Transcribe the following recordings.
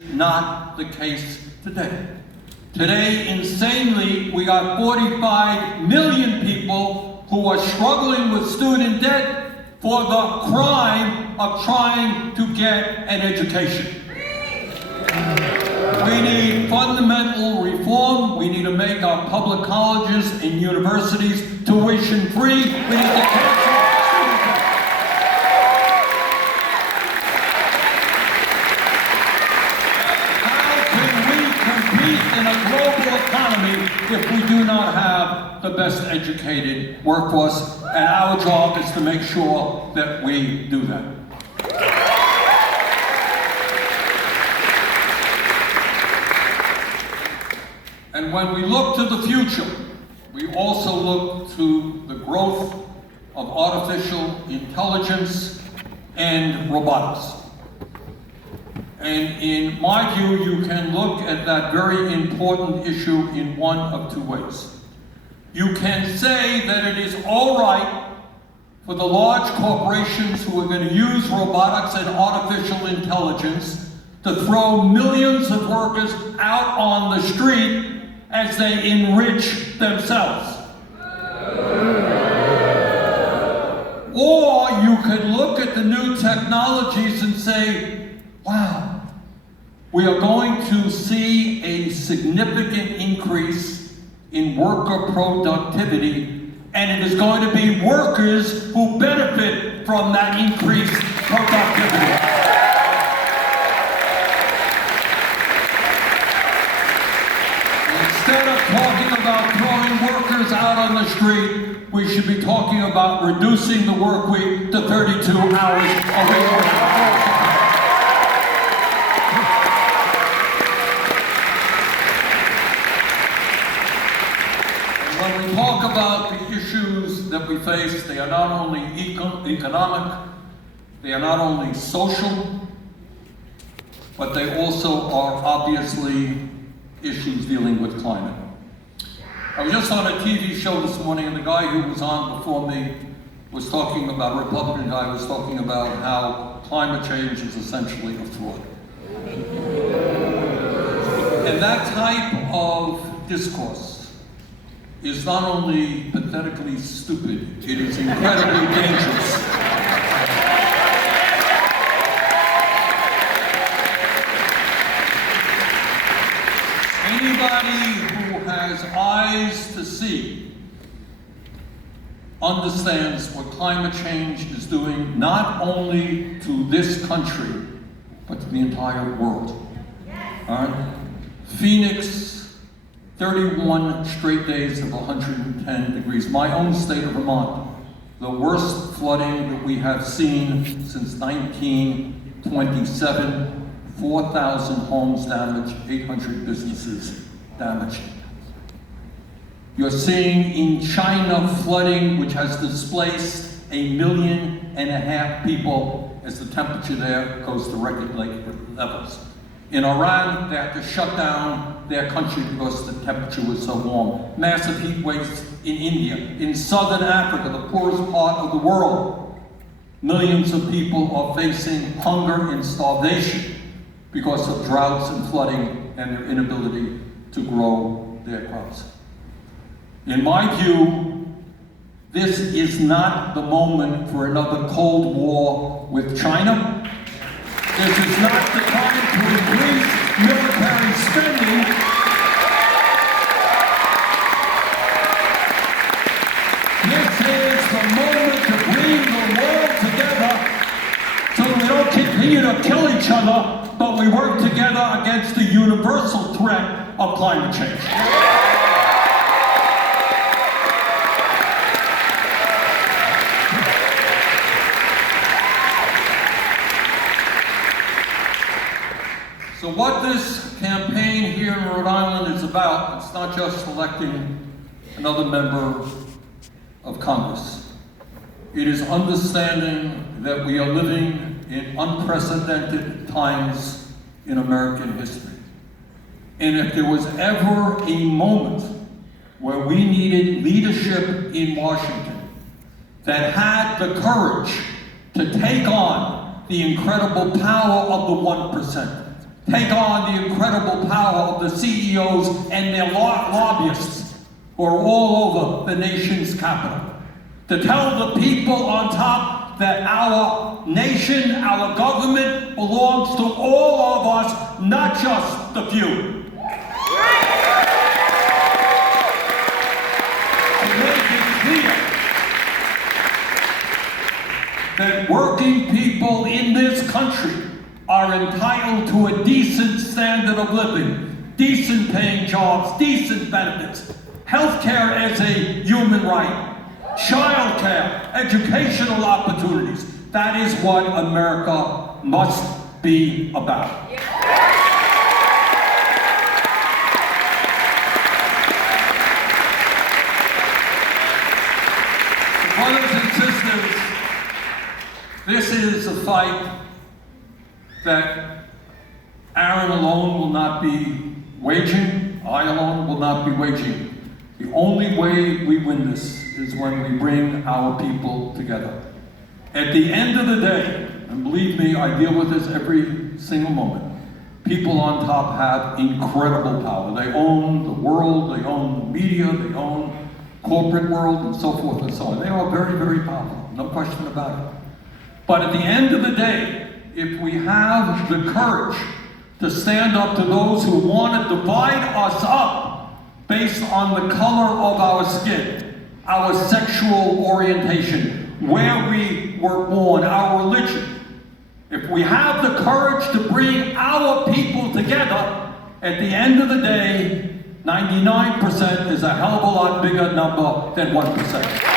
Not the case today. Today, insanely, we got 45 million people who are struggling with student debt for the crime of trying to get an education. We need fundamental reform. We need to make our public colleges and universities tuition free. We need to cancel student debt. In a global economy if we do not have the best educated workforce, and our job is to make sure that we do that. And when we look to the future, we also look to the growth of artificial intelligence and robotics. And in my view, you can look at that very important issue in one of two ways. You can say that it is all right for the large corporations who are going to use robotics and artificial intelligence to throw millions of workers out on the street as they enrich themselves. Or you can look at the new technologies and say, wow, we are going to see a significant increase in worker productivity, and it is going to be workers who benefit from that increased productivity. Instead of talking about throwing workers out on the street, we should be talking about reducing the work week to 32 hours a week. When we talk about the issues that we face, they are not only economic, they are not only social, but they also are obviously issues dealing with climate. I was just on a TV show this morning, and the guy who was on before me was talking about, a Republican guy was talking about how climate change is essentially a fraud. And that type of discourse is not only pathetically stupid, it is incredibly dangerous. Anybody who has eyes to see understands what climate change is doing not only to this country, but to the entire world. All right? Phoenix, 31 straight days of 110 degrees. My own state of Vermont, the worst flooding that we have seen since 1927, 4,000 homes damaged, 800 businesses damaged. You're seeing in China flooding, which has displaced 1.5 million people as the temperature there goes to record levels. In Iran, they had to shut down their country because the temperature was so warm. Massive heat waves in India. In southern Africa, the poorest part of the world, millions of people are facing hunger and starvation because of droughts and flooding and their inability to grow their crops. In my view, this is not the moment for another Cold War with China. This is not the time to increase military spending. This is the moment to bring the world together so that we don't continue to kill each other, but we work together against the universal threat of climate change. So what this campaign here in Rhode Island is about, it's not just electing another member of Congress. It is understanding that we are living in unprecedented times in American history. And if there was ever a moment where we needed leadership in Washington that had the courage to take on the incredible power of the 1%, take on the incredible power of the CEOs and their lobbyists who are all over the nation's capital. To tell the people on top that our nation, our government belongs to all of us, not just the few. That working people in this country are entitled to a decent standard of living, decent paying jobs, decent benefits, health care as a human right, child care, educational opportunities. That is what America must be about. Brothers and sisters, this is a fight that Aaron alone will not be waging, I alone will not be waging. The only way we win this is when we bring our people together. At the end of the day, and believe me, I deal with this every single moment, people on top have incredible power. They own the world, they own the media, they own corporate world, and so forth and so on. They are very, very powerful, no question about it. But at the end of the day, if we have the courage to stand up to those who want to divide us up based on the color of our skin, our sexual orientation, where we were born, our religion, if we have the courage to bring our people together, at the end of the day, 99% is a hell of a lot bigger number than 1%.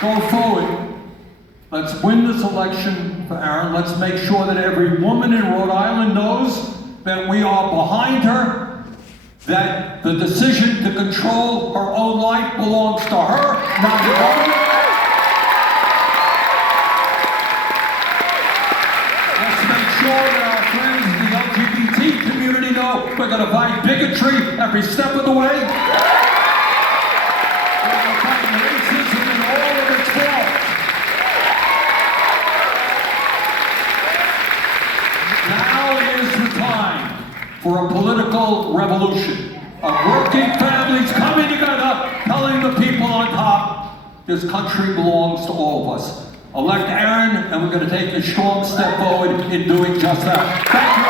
Go forward. Let's win this election for Aaron. Let's make sure that every woman in Rhode Island knows that we are behind her, that the decision to control her own life belongs to her, not the government. Let's make sure that our friends in the LGBT community know we're going to fight bigotry every step of the way. For a political revolution of working families coming together, telling the people on top, this country belongs to all of us. Elect Aaron, and we're going to take a strong step forward in doing just that. Thank you.